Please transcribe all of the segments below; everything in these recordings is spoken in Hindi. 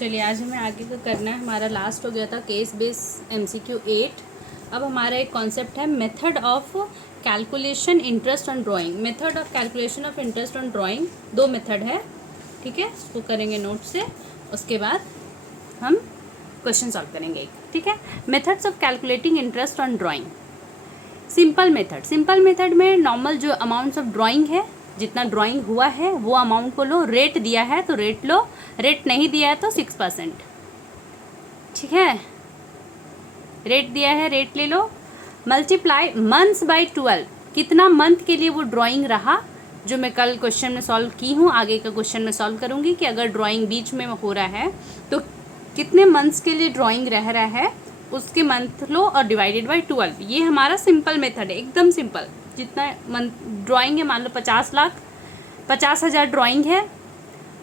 चलिए आज हमें आगे का करना है। हमारा लास्ट हो गया था केस बेस MCQ 8। अब हमारा एक कॉन्सेप्ट है method of calculation interest on drawing. Method of calculation of interest on drawing, दो मेथड है, ठीक है। उसको करेंगे नोट से, उसके बाद हम क्वेश्चन सॉल्व करेंगे, ठीक है। Methods of calculating interest on drawing. Simple method, simple method में नॉर्मल जो अमाउंट्स ऑफ ड्राइंग है, जितना ड्राइंग हुआ है वो अमाउंट को लो, रेट दिया है तो रेट लो, रेट नहीं दिया है तो 6%, ठीक है। रेट दिया है, रेट ले लो। मल्टीप्लाई मंथ्स बाय 12, कितना मंथ के लिए वो ड्राइंग रहा, जो मैं कल क्वेश्चन में सॉल्व की हूँ, आगे का क्वेश्चन में सॉल्व करूँगी कि अगर ड्राइंग बीच में हो रहा है तो कितने मंथ्स के लिए ड्राइंग रह रहा है, उसके मंथ लो और डिवाइडेड बाय 12। ये हमारा सिंपल मेथड है, एकदम सिंपल। जितना मंथ ड्राइंग है, मान लो 50,000 ड्राइंग है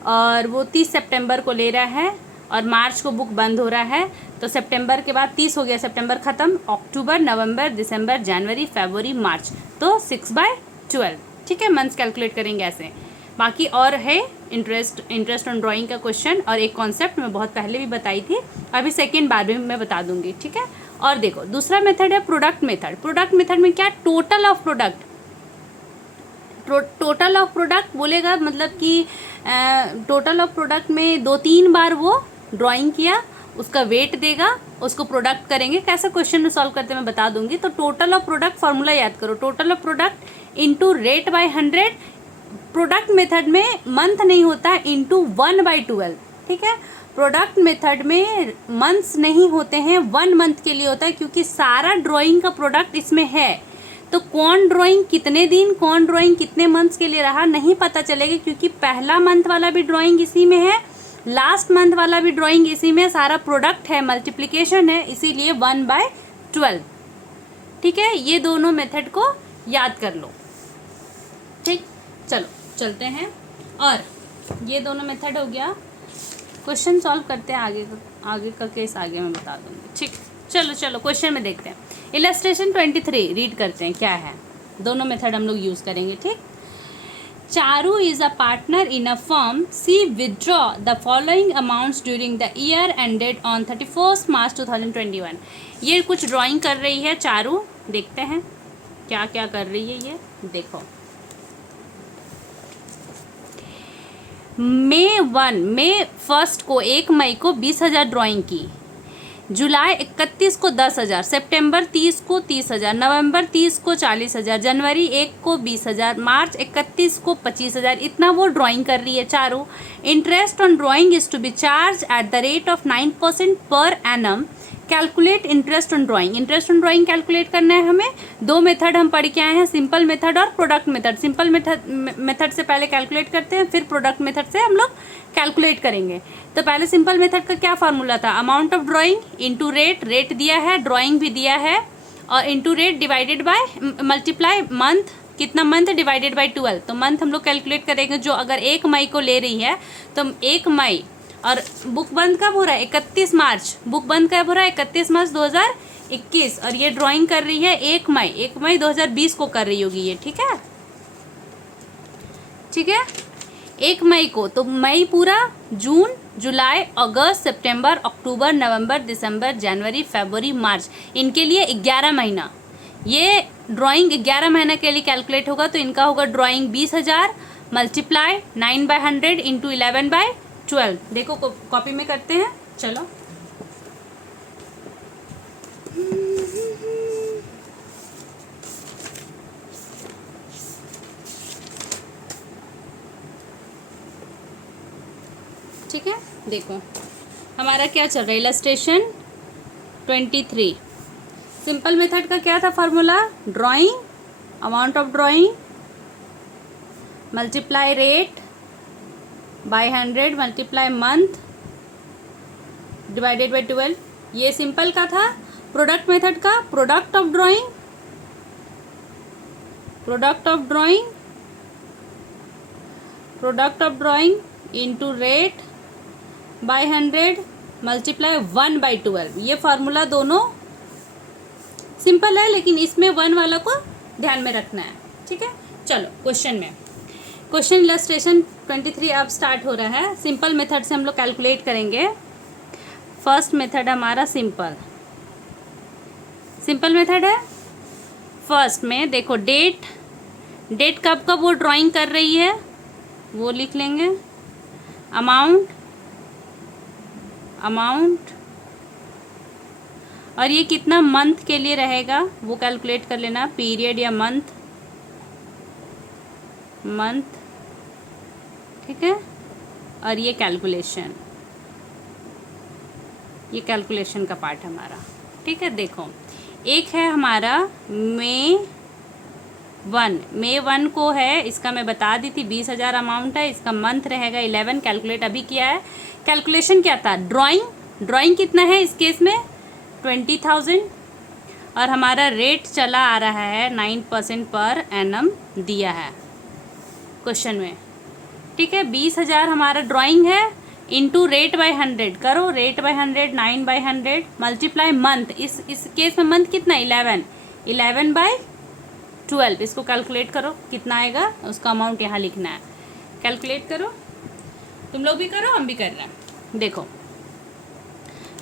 और वो 30 सितंबर को ले रहा है और मार्च को बुक बंद हो रहा है, तो सितंबर के बाद 30 हो गया, सितंबर ख़त्म, अक्टूबर, नवंबर, दिसंबर, जनवरी, फरवरी, मार्च, तो 6/12, ठीक है। मंथ्स कैलकुलेट करेंगे ऐसे। बाकी और है इंटरेस्ट ऑन ड्राइंग का क्वेश्चन, और एक कॉन्सेप्ट मैं बहुत पहले भी बताई थी, अभी सेकेंड बाद में मैं बता दूंगी, ठीक है। और देखो दूसरा मेथड है प्रोडक्ट मेथड। प्रोडक्ट मेथड में क्या, total of product, total of product बोलेगा, मतलब कि टोटल ऑफ प्रोडक्ट में 2-3 बार वो ड्राइंग किया, उसका वेट देगा, उसको प्रोडक्ट करेंगे। कैसे क्वेश्चन में सॉल्व करते मैं बता दूंगी। तो टोटल ऑफ प्रोडक्ट फॉर्मूला याद करो, total of product into rate by 100। Product method में मंथ नहीं होता, इंटू 1/12, ठीक है। प्रोडक्ट मेथड में मंथ्स नहीं होते हैं, 1 मंथ के लिए होता है, क्योंकि सारा ड्राइंग का प्रोडक्ट इसमें है। तो कौन ड्राइंग कितने दिन, कौन ड्राइंग कितने मंथ्स के लिए रहा नहीं पता चलेगा, क्योंकि पहला मंथ वाला भी ड्राइंग इसी में है, लास्ट मंथ वाला भी ड्राइंग इसी में, सारा प्रोडक्ट है, मल्टीप्लिकेशन है, इसीलिए 1/12, ठीक है। ये दोनों मेथड को याद कर लो, ठीक। चलो चलते हैं, और ये दोनों मेथड हो गया। क्वेश्चन सॉल्व करते हैं, आगे का केस आगे मैं बता दूंगी, ठीक। चलो क्वेश्चन में देखते हैं। इलस्ट्रेशन 23 रीड करते हैं क्या है। दोनों मेथड हम लोग यूज़ करेंगे, ठीक। Charu is a partner in a firm, she withdraw the following amounts during the year ended on 31 March 2021। ये कुछ ड्राइंग कर रही है चारू, देखते हैं क्या क्या कर रही है ये, देखो। मई 1 को 1 मई को 20,000 ड्राइंग की, जुलाई 31 को 10,000, सितंबर 30 को 30,000, नवंबर 30 को 40,000, जनवरी 1 को 20,000, मार्च 31 को 25,000। इतना वो ड्राइंग कर रही है Charu. Interest on drawing is to be charge at the rate of 9% per annum. Calculate interest on drawing. Interest on drawing calculate करना है हमें। दो मेथड हम पढ़ के आए हैं, सिंपल मेथड और प्रोडक्ट मेथड। सिंपल मेथड से पहले कैलकुलेट करते हैं, फिर प्रोडक्ट मेथड से हम लोग कैलकुलेट करेंगे। तो पहले सिंपल मेथड का क्या फार्मूला था, amount of drawing into rate, rate दिया है, ड्राइंग भी दिया है, और into rate divided by multiply month, कितना मंथ डिवाइडेड बाय 12। तो मंथ हम लोग कैलकुलेट करेंगे, जो अगर 1 मई को ले रही है तो 1 मई, और बुक बंद कब हो रहा है, 31 मार्च, बुक बंद कब हो रहा है, 31 मार्च 2021, और ये ड्राइंग कर रही है 1 मई 2020 को कर रही होगी ये, ठीक है, ठीक है। 1 मई को, तो मई पूरा, जून, जुलाई, अगस्त, सितंबर, अक्टूबर, नवंबर, दिसंबर, जनवरी, फरवरी, मार्च, इनके लिए 11 महीना। ये ड्राइंग 11 महीना के लिए कैलकुलेट होगा, तो इनका होगा ड्राइंग 20,000 मल्टीप्लाई 9/100 इंटू 11/12। देखो कॉपी में करते हैं, चलो। ठीक है, देखो हमारा क्या चल रहा है, इलस्ट्रेशन 23। सिंपल मेथड का क्या था formula, drawing, amount of drawing multiply rate by 100 multiply month divided by 12। ये सिंपल का था। प्रोडक्ट मेथड का, product of drawing into rate by 100 multiply 1/12। ये फार्मूला दोनों सिंपल है, लेकिन इसमें 1 वाला को ध्यान में रखना है, ठीक है। चलो क्वेश्चन में, क्वेश्चन इलस्ट्रेशन 23 अब स्टार्ट हो रहा है। सिंपल मेथड से हम लोग कैलकुलेट करेंगे। फर्स्ट मेथड हमारा सिंपल मेथड है। फर्स्ट में देखो डेट कब कब वो ड्राइंग कर रही है वो लिख लेंगे, अमाउंट और ये कितना मंथ के लिए रहेगा वो कैलकुलेट कर लेना, पीरियड या मंथ, ठीक है। और ये कैलकुलेशन का पार्ट हमारा, ठीक है। देखो एक है हमारा मे 1 को है, इसका मैं बता दी थी 20,000 अमाउंट है, इसका मंथ रहेगा 11, कैलकुलेट अभी किया है। कैलकुलेशन क्या था, ड्राइंग कितना है इस केस में 20,000 और हमारा रेट चला आ रहा है 9% पर एनम दिया है क्वेश्चन में, ठीक है। 20,000 हमारा ड्राइंग है, इंटू रेट बाय 100 करो, रेट बाय 100 9/100 मल्टीप्लाई मंथ, इस केस में मंथ कितना 11 बाय 12, इसको कैलकुलेट करो कितना आएगा, उसका अमाउंट यहाँ लिखना है, कैलकुलेट करो, तुम लोग भी करो हम भी कर रहे हैं। देखो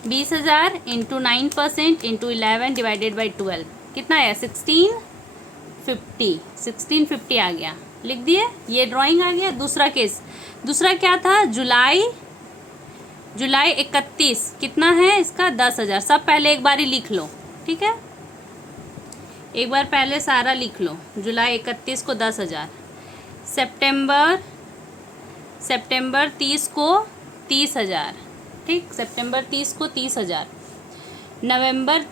20,000 इंटू 9% इंटू 11 डिवाइडेड बाई 12 कितना आया 1650 आ गया, लिख दिए, ये ड्राइंग आ गया। दूसरा केस, दूसरा क्या था, जुलाई 31 कितना है इसका 10,000, सब पहले एक बार ही लिख लो, ठीक है, एक बार पहले सारा लिख लो। जुलाई 31 को 10,000, सितंबर 30 को 30,000, ठीक, सितंबर 30 को 30,000, नवंबर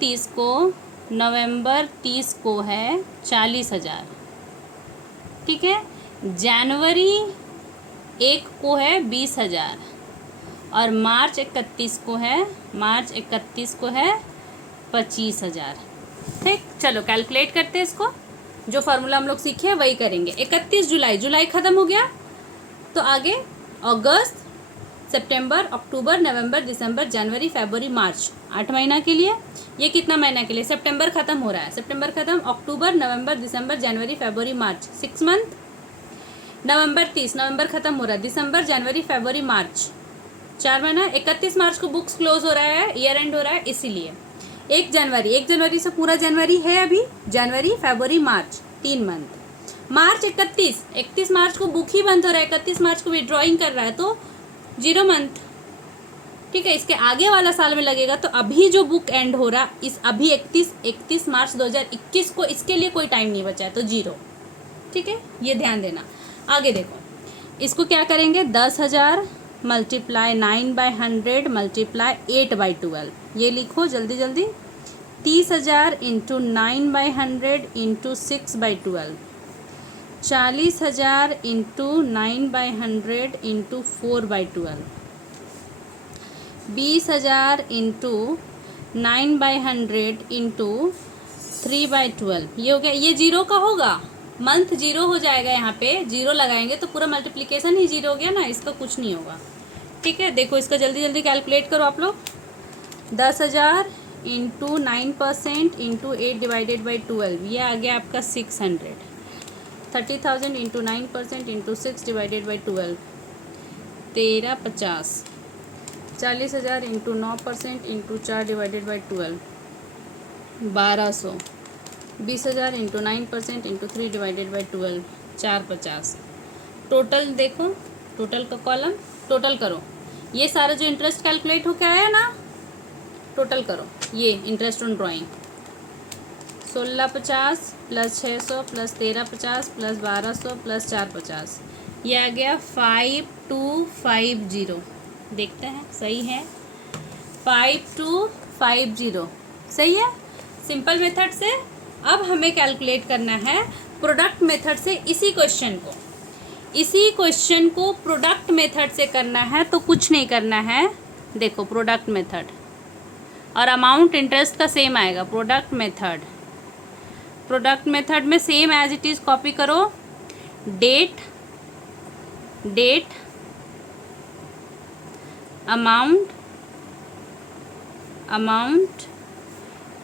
30 को है 40,000, ठीक है। जनवरी 1 को है 20,000 और मार्च 31 को है 25,000, ठीक। चलो कैलकुलेट करते हैं इसको, जो फार्मूला हम लोग सीखे हैं वही करेंगे। 31 जुलाई ख़त्म हो गया, तो आगे अगस्त, सितंबर, अक्टूबर, नवंबर, दिसंबर, जनवरी, फरवरी, मार्च, 8 महीना के लिए। ये कितना महीना के लिए, सितंबर ख़त्म हो रहा है, सितंबर ख़त्म, अक्टूबर, नवंबर, दिसंबर, जनवरी, फरवरी, मार्च, 6 मंथ। नवंबर 30, नवंबर ख़त्म हो रहा है, दिसंबर, जनवरी, फरवरी, मार्च, 4 महीना। 31 मार्च को बुक्स क्लोज हो रहा है, ईयर एंड हो रहा है, इसीलिए 1 जनवरी से पूरा जनवरी है अभी, जनवरी, फरवरी, मार्च, 3 मंथ। मार्च 31 मार्च को बुक ही बंद हो रहा है, 31 मार्च को विड्रॉइंग कर रहा है, तो 0 मंथ, ठीक है। इसके आगे वाला साल में लगेगा, तो अभी जो बुक एंड हो रहा इस अभी 31 मार्च 2021 को, इसके लिए कोई टाइम नहीं बचा है, तो 0, ठीक है, ये ध्यान देना। आगे देखो, इसको क्या करेंगे, 10,000 मल्टीप्लाई 9/100 मल्टीप्लाई 8/12, ये लिखो जल्दी जल्दी। 30,000 into 9/100 into 6/12, 40,000 into 9/100 into 4/12, 20,000 into 9/100 into 3/12, ये हो गया। ये 0 का होगा, मंथ 0 हो जाएगा, यहाँ पे 0 लगाएंगे तो पूरा मल्टीप्लिकेशन ही 0 हो गया ना, इसका कुछ नहीं होगा, ठीक है। देखो इसका जल्दी जल्दी कैलकुलेट करो आप लोग। 10,000 इंटू 9% इंटू 8 डिवाइडेड बाई 12, ये आ गया आपका 600। 30,000 into 9% into 6 divided by 12, 1350। 40,000 into 9% into 4 divided by 12, 1200। 20,000 into 9% into 3 divided by 12, 450। Total देखो, टोटल का कॉलम टोटल करो, ये सारा जो इंटरेस्ट कैलकुलेट होकर आया ना, टोटल करो। ये interest on drawing 1650 plus 600 plus 1350 plus 1200 plus 450, ये आ गया 5250। देखते हैं सही है, 5250 सही है। सिंपल मेथड से अब हमें कैलकुलेट करना है प्रोडक्ट मेथड से। इसी क्वेश्चन को प्रोडक्ट मेथड से करना है, तो कुछ नहीं करना है। देखो प्रोडक्ट मेथड और अमाउंट इंटरेस्ट का सेम आएगा। प्रोडक्ट मेथड में same as it is copy करो। डेट अमाउंट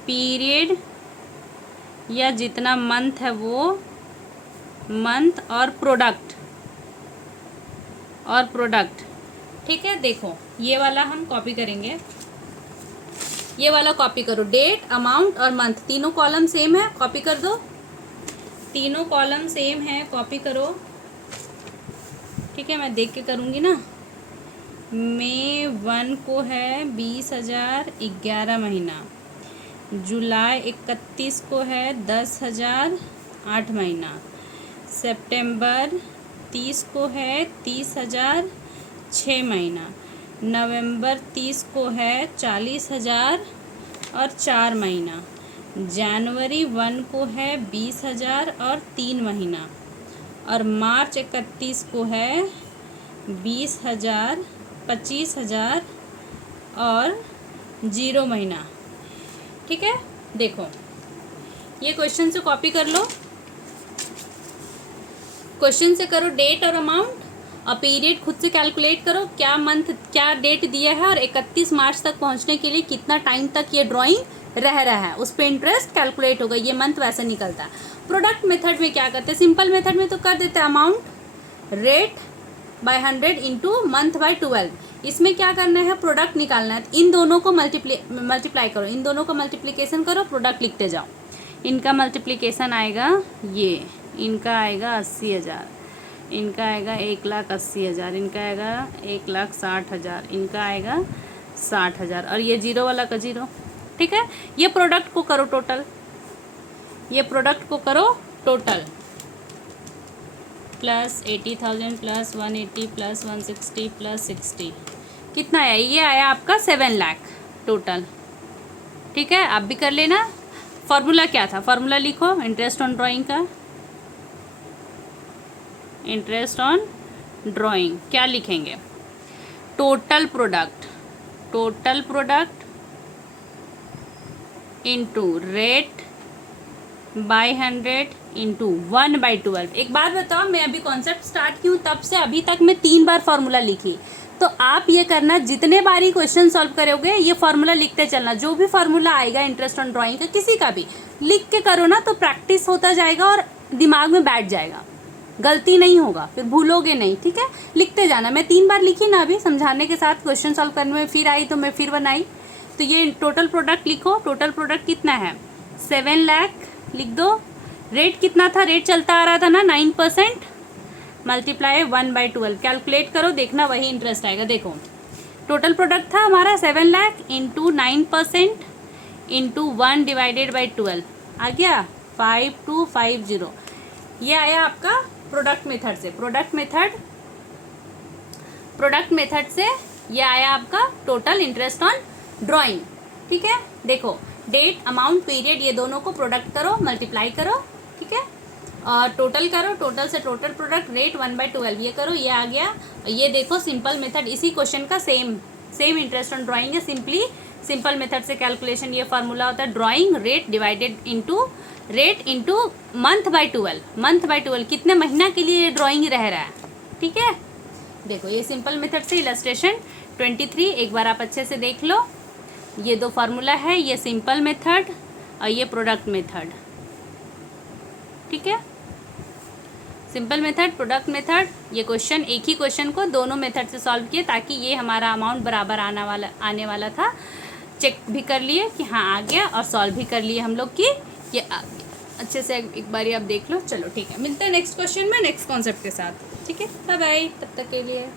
पीरियड या जितना मंथ है वो मंथ, और प्रोडक्ट, ठीक है। देखो ये वाला हम कॉपी करेंगे, ये वाला कॉपी करो, डेट, अमाउंट और मंथ, तीनों कॉलम सेम है, कॉपी कर दो। तीनों कॉलम सेम है, कॉपी करो। ठीक है, मैं देख के करूँगी ना। मई 1 को है 20,000 11 महीना, जुलाई 31 को है 10,000 8 महीना, सितंबर 30 को है 30,000 6 महीना, नवंबर 30 को है 40,000 और 4 महीना, जनवरी 1 को है 20,000 और 3 महीना, और मार्च 31 को है 20,000 25,000 और 0 महीना। ठीक है, देखो ये क्वेश्चन से कॉपी कर लो, क्वेश्चन से करो डेट और अमाउंट, और पीरियड खुद से कैलकुलेट करो, क्या मंथ क्या डेट दिया है और 31 मार्च तक पहुंचने के लिए कितना टाइम तक ये ड्राइंग रह रहा है, उस पर इंटरेस्ट कैलकुलेट होगा। ये मंथ वैसे निकलता है। प्रोडक्ट मेथड में क्या करते हैं, सिंपल मेथड में तो कर देते हैं amount rate by 100 into month by 12। इसमें क्या करना है, प्रोडक्ट निकालना है। इन दोनों को मल्टीप्लाई करो, इन दोनों का मल्टीप्लिकेशन करो, प्रोडक्ट लिखते जाओ। इनका मल्टीप्लिकेशन आएगा ये, इनका आएगा 80,000, इनका आएगा 1,80,000, इनका आएगा 1,60,000, इनका आएगा 60,000, और ये जीरो वाला का जीरो। ठीक है, ये प्रोडक्ट को करो टोटल, ये प्रोडक्ट को करो total, plus 80,000 plus 180 plus 160 plus 60, कितना आया, ये आया आपका 7 लाख टोटल। ठीक है, आप भी कर लेना। फॉर्मूला क्या था, फॉर्मूला लिखो इंटरेस्ट ऑन ड्राइंग का। इंटरेस्ट ऑन ड्राइंग क्या लिखेंगे, total product, total product into rate by 100 into 1/12। एक बात बताओ, मैं अभी कॉन्सेप्ट स्टार्ट की हूँ तब से अभी तक मैं 3 बार फार्मूला लिखी, तो आप ये करना, जितने बार ही क्वेश्चन सॉल्व करोगे ये फार्मूला लिखते चलना। जो भी फार्मूला आएगा इंटरेस्ट ऑन ड्राइंग का, किसी का भी लिख के करो ना, तो प्रैक्टिस होता जाएगा और दिमाग में बैठ जाएगा, गलती नहीं होगा, फिर भूलोगे नहीं। ठीक है, लिखते जाना। मैं 3 बार लिखी ना अभी समझाने के साथ, क्वेश्चन सॉल्व करने में फिर आई तो मैं फिर बनाई। तो ये टोटल प्रोडक्ट लिखो, टोटल प्रोडक्ट कितना है 7 लाख लिख दो। रेट कितना था, रेट चलता आ रहा था ना 9%, मल्टीप्लाई 1/12, कैलकुलेट करो, देखना वही इंटरेस्ट आएगा। देखो टोटल प्रोडक्ट था हमारा 7 लाख इंटू 9% इंटू 1/12 आ गया 5250। ये आया आपका प्रोडक्ट मेथड से, प्रोडक्ट मेथड से ये आया आपका टोटल इंटरेस्ट ऑन ड्राइंग। ठीक है, देखो डेट, अमाउंट, पीरियड, ये दोनों को प्रोडक्ट करो, मल्टीप्लाई करो। ठीक है, और टोटल करो, टोटल से टोटल प्रोडक्ट, रेट 1/12 ये करो, ये आ गया। ये देखो सिंपल मेथड, इसी क्वेश्चन का सेम इंटरेस्ट ऑन ड्राइंग है। सिंपल मेथड से कैलकुलेशन, ये फार्मूला होता है drawing rate divided into rate into month by 12 कितने महीना के लिए ये ड्राइंग रह रहा है। ठीक है, देखो ये सिंपल मेथड से इलस्ट्रेशन 23 एक बार आप अच्छे से देख लो। ये 2 फार्मूला है, ये सिंपल मेथड और ये प्रोडक्ट मेथड। ठीक है, सिंपल मेथड, प्रोडक्ट मेथड, ये क्वेश्चन, एक ही क्वेश्चन को दोनों मेथड से सॉल्व किए ताकि ये हमारा अमाउंट बराबर आने वाला था। चेक भी कर लिए कि हाँ आ गया, और सॉल्व भी कर लिए हम लोग कि ये आ गया। अच्छे से एक बारी आप देख लो। चलो ठीक है, मिलते हैं नेक्स्ट क्वेश्चन में नेक्स्ट कॉन्सेप्ट के साथ। ठीक है, बाय बाय तब तक के लिए।